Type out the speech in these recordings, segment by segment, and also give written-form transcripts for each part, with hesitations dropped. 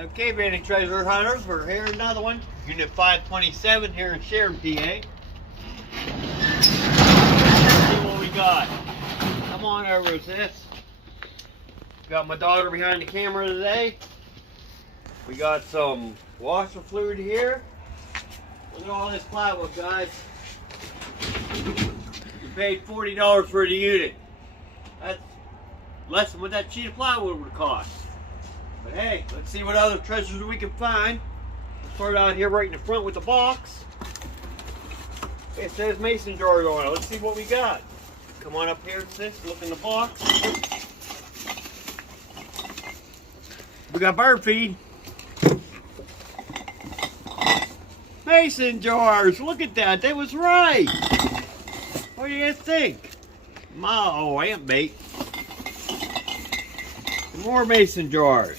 Okay, Vanity Treasure Hunters, we're here another one. Unit 527 here in Sharon, PA. Let's see what we got. Come on over, sis. Got my daughter behind the camera today. We got some washer fluid here. Look at all this plywood, guys. We paid $40 for the unit. That's less than what that sheet of plywood would cost. But hey, let's see what other treasures we can find. Let's start out here right in the front with the box. It says mason jars on it. Let's see what we got. Come on up here, sis. Look in the box. We got bird feed. Mason jars. Look at that. That was right. What do you guys think? Ant bait. More mason jars.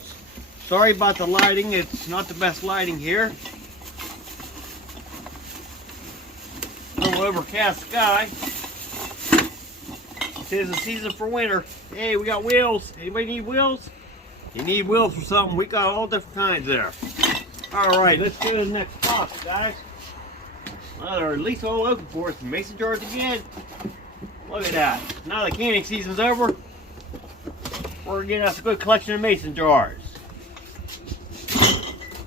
Sorry about the lighting. It's not the best lighting here. A little overcast sky. It is the season for winter. Hey, we got wheels. Anybody need wheels? You need wheels for something? We got all different kinds there. Alright, let's go to the next box, guys. Well, they're at least all looking for us. Mason jars again. Look at that. Now the canning season's over. We're getting us a good collection of mason jars.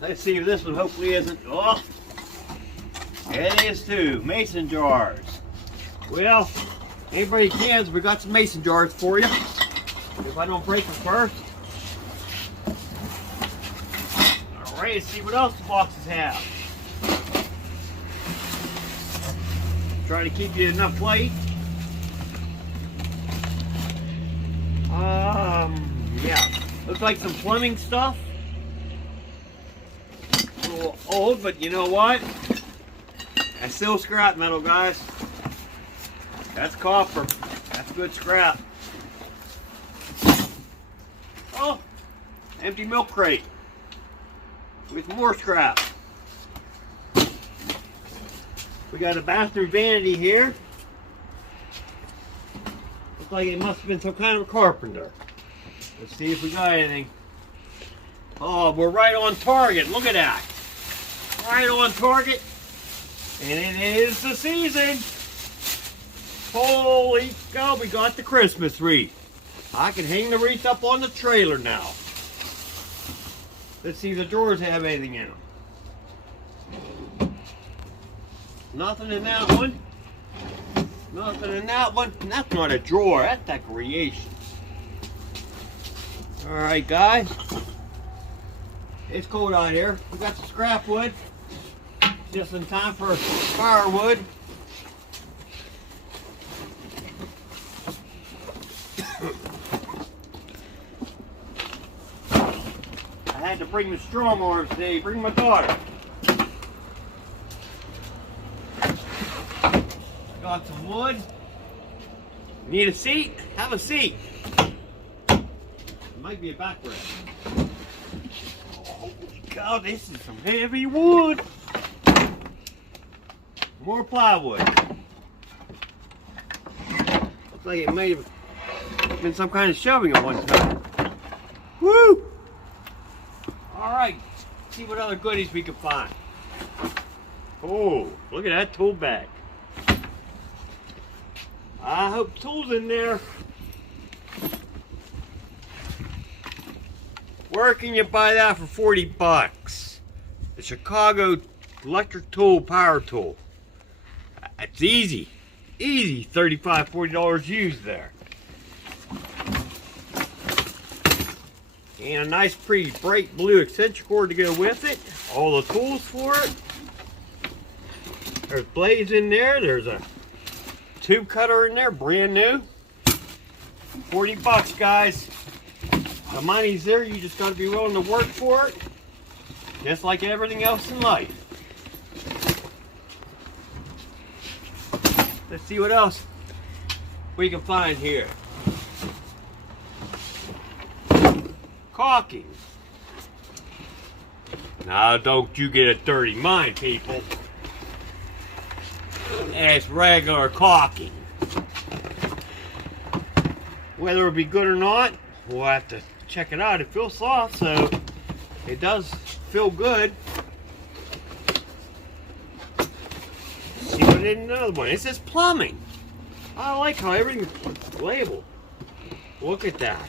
Let's see if this one hopefully isn't. Oh, it is too. Mason jars. Well, anybody cans, we got some mason jars for you. If I don't break them first. Alright, let's see what else the boxes have. Try to keep you enough light. Yeah. Looks like some plumbing stuff. A little old, but you know what? That's still scrap metal, guys. That's copper. That's good scrap. Oh, empty milk crate with more scrap. We got a bathroom vanity here. Looks like it must have been some kind of a carpenter. Let's see if we got anything. Oh, we're right on target. Look at that. Right on target. And it is the season. Holy cow, we got the Christmas wreath. I can hang the wreath up on the trailer now. Let's see if the drawers have anything in them. Nothing in that one. Nothing in that one. That's not a drawer. That's decoration. Alright, guys. It's cold out here. We got some scrap wood. Just in time for firewood. I had to bring the strong arms today. Bring my daughter. Got some wood. Need a seat? Have a seat. Might be a backrest. Holy cow, this is some heavy wood. More plywood. Looks like it may have been some kind of shelving at one time. Woo! Alright, see what other goodies we can find. Oh, look at that tool bag. I hope tools in there. Where can you buy that for 40 bucks? The Chicago electric tool, power tool. It's easy. Easy, $35, $40 used there. And a nice pretty bright blue extension cord to go with it. All the tools for it. There's blades in there. There's a tube cutter in there, brand new. 40 bucks, guys. The money's there, you just gotta be willing to work for it. Just like everything else in life. Let's see what else we can find here. Caulking. Now don't you get a dirty mind, people. It's regular caulking. Whether it'll be good or not, we'll have to check it out. It feels soft, so It does feel good. See what it is in another one. It says plumbing. I like how everything's labeled. Look at that.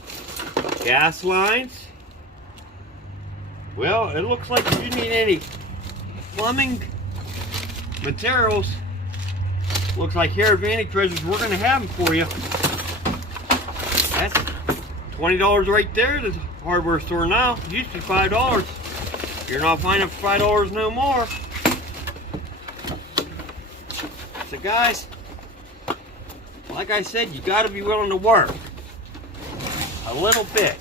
Gas lines. Well, it looks like if you need any plumbing materials, looks like here at Vantage Treasures, we're going to have them for you. That's $20 right there at the hardware store now. It used to be $5. You're not finding it for $5 no more. So guys, like I said, you got to be willing to work a little bit.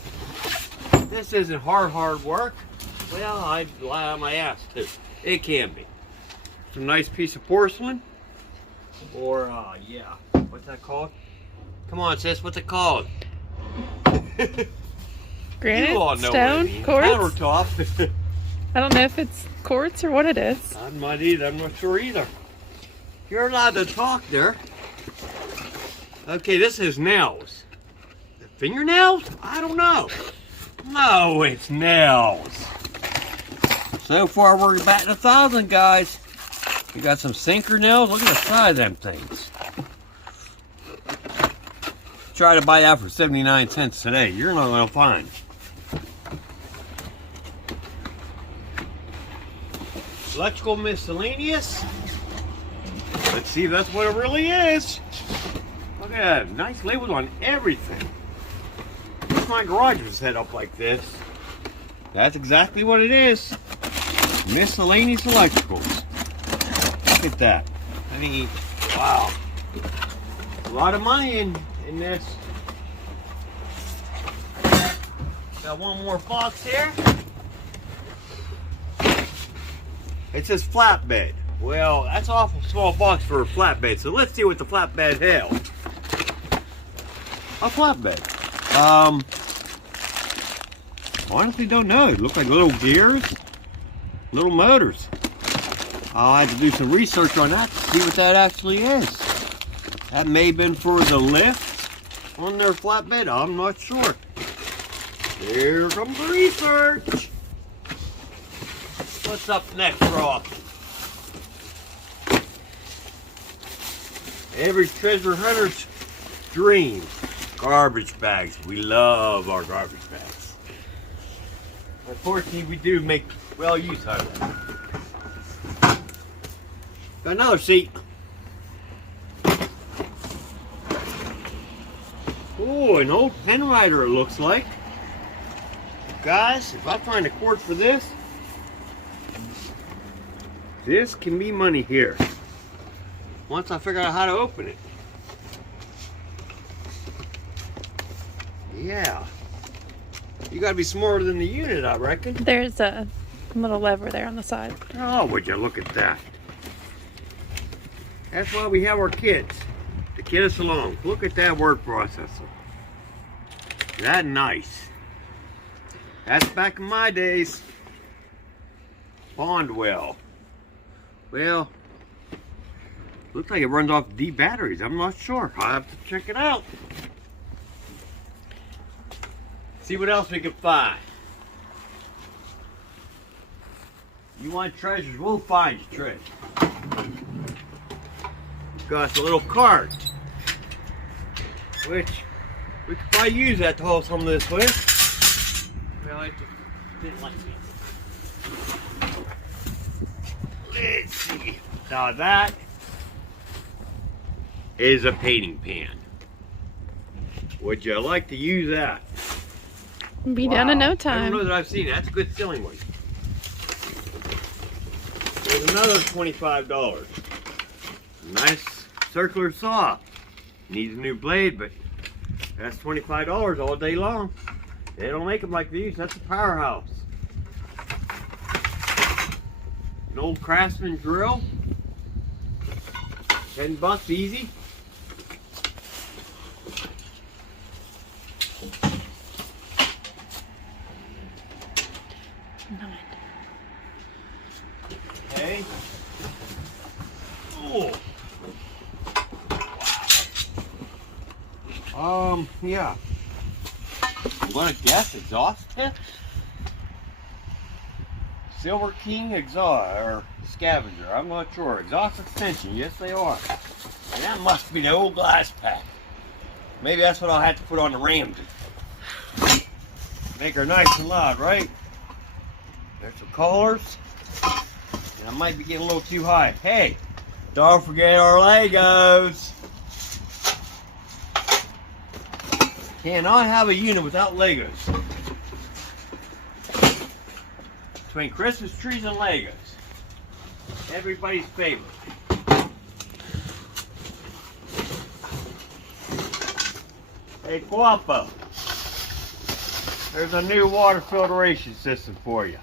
This isn't hard work. Well, I'd lie on my ass too. It can be. Some nice piece of porcelain. Or, yeah, what's that called? Come on, sis, what's it called? Granite, you all know stone, quartz? Countertop. I don't know if it's quartz or what it is. I'm not either. I'm not sure either. You're allowed to talk there. Okay, this is nails. Fingernails? I don't know. No, it's nails. So far, we're batting 1,000, guys. We got some sinker nails. Look at the size of them things. Try to buy that for 79 cents today. You're not going to find. Electrical miscellaneous. Let's see if that's what it really is. Look at that. Nice labels on everything. If my garage was set up like this, that's exactly what it is. Miscellaneous electricals. Look at that. I mean, wow. A lot of money in this. Got one more box here. It says flatbed. Well, that's an awful small box for a flatbed, so let's see what the flatbed held. A flatbed. Honestly don't know. It looks like little gears, little motors. I'll have to do some research on that to see what that actually is. That may have been for the lift on their flatbed. I'm not sure. Here comes the research. What's up next, Ross? Every treasure hunter's dream. Garbage bags. We love our garbage bags. Unfortunately, we do make well use of it. Got another seat. Oh, an old pen writer it looks like. Guys, if I find a cord for this can be money here. Once I figure out how to open it. Yeah. You gotta be smarter than the unit, I reckon. There's a little lever there on the side. Oh, would you look at that. That's why we have our kids, to kid us along. Look at that word processor. That nice. That's back in my days. Bondwell. Well, looks like it runs off D batteries. I'm not sure. I'll have to check it out. See what else we can find. You want treasures, we'll find you treasure. Got us a little cart, which we could probably use that to haul some of this with. Well, I just didn't like it. Let's see. Now that is a painting pan. Would you like to use that? Be done in no I time. don't know that I've seen it. That's a good selling one. There's another $25. Nice circular saw. Needs a new blade, but that's $25 all day long. They don't make them like these. That's a powerhouse. An old Craftsman drill. $10 easy. Okay. Oh. Wow. Yeah. I'm gonna guess exhaust tips. Silver King exhaust or scavenger. I'm not sure. Exhaust extension. Yes, they are. And that must be the old glass pack. Maybe that's what I'll have to put on the Ram. Make her nice and loud, right? There's some colors. And I might be getting a little too high. Hey, don't forget our Legos. Cannot have a unit without Legos. Between Christmas trees and Legos. Everybody's favorite. Hey, Guapo. There's a new water filtration system for you.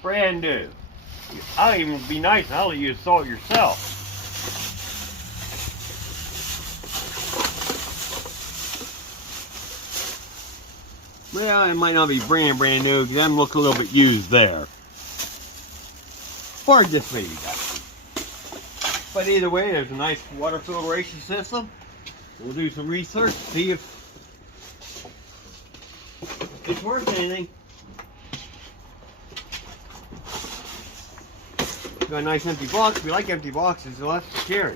Brand new. I'll even be nice and I'll let you install it yourself. Well, it might not be brand new because I'm looking a little bit used there. Or just maybe that. But either way, there's a nice water filtration system. We'll do some research, see if it's worth anything. Got a nice empty box. If you like empty boxes, you'll have to carry.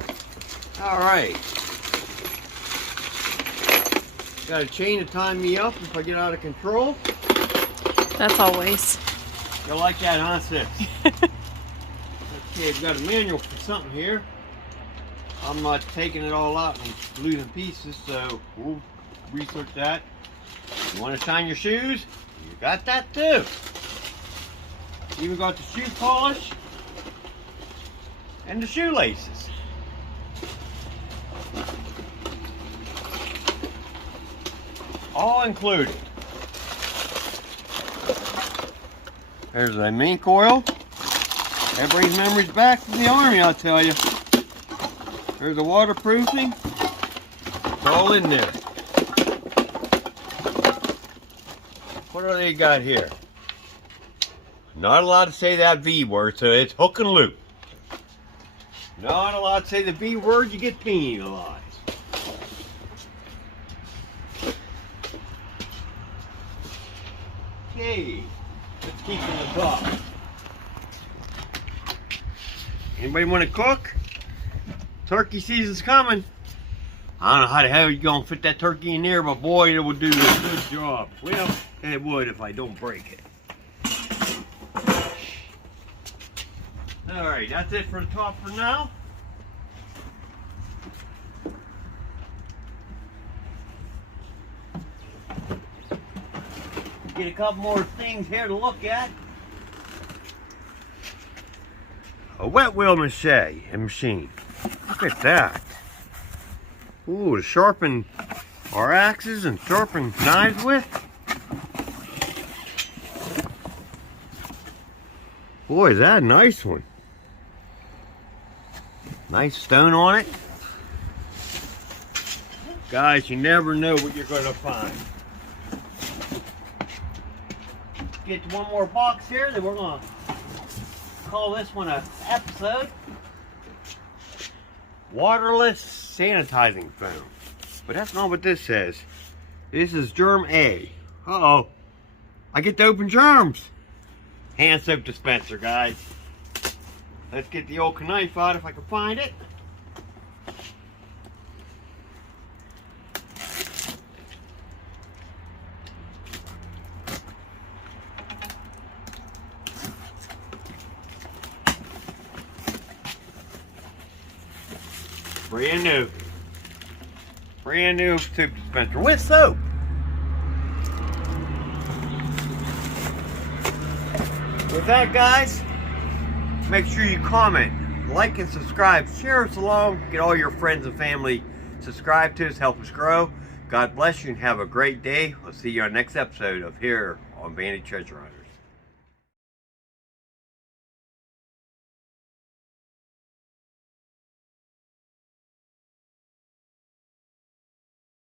Alright. Got a chain to tie me up if I get out of control. That's always. You like that, huh, sis? Okay, I've got a manual for something here. I'm not taking it all out and losing pieces, so we'll research that. You want to shine your shoes? You got that too. Even got the shoe polish and the shoelaces. All included. There's a mink oil. That brings memories back from the Army, I'll tell you. There's a waterproofing. It's all in there. What do they got here? Not allowed to say that V word, so it's hook and loop. Not allowed to say the V word, you get penalized. Okay, let's keep on the top. Anybody want to cook? Turkey season's coming. I don't know how the hell you're going to fit that turkey in there, but boy, it will do a good job. Well, it would if I don't break it. Alright, that's it for the top for now. Get a couple more things here to look at. A wet wheel machine. Look at that. Ooh, to sharpen our axes and sharpen knives with. Boy, is that a nice one. Nice stone on it. Guys, you never know what you're going to find. Get one more box here, then we're going to call this one an episode. Waterless sanitizing foam. But that's not what this says. This is germ A. Uh-oh. I get to open germs. Hand soap dispenser, guys. Let's get the old knife out if I can find it. Brand new. Brand new soap dispenser with soap. With that, guys, make sure you comment, like, and subscribe. Share us along. Get all your friends and family subscribe to us. Help us grow. God bless you and have a great day. We'll see you on the next episode of Here on Vanity Treasure Hunters.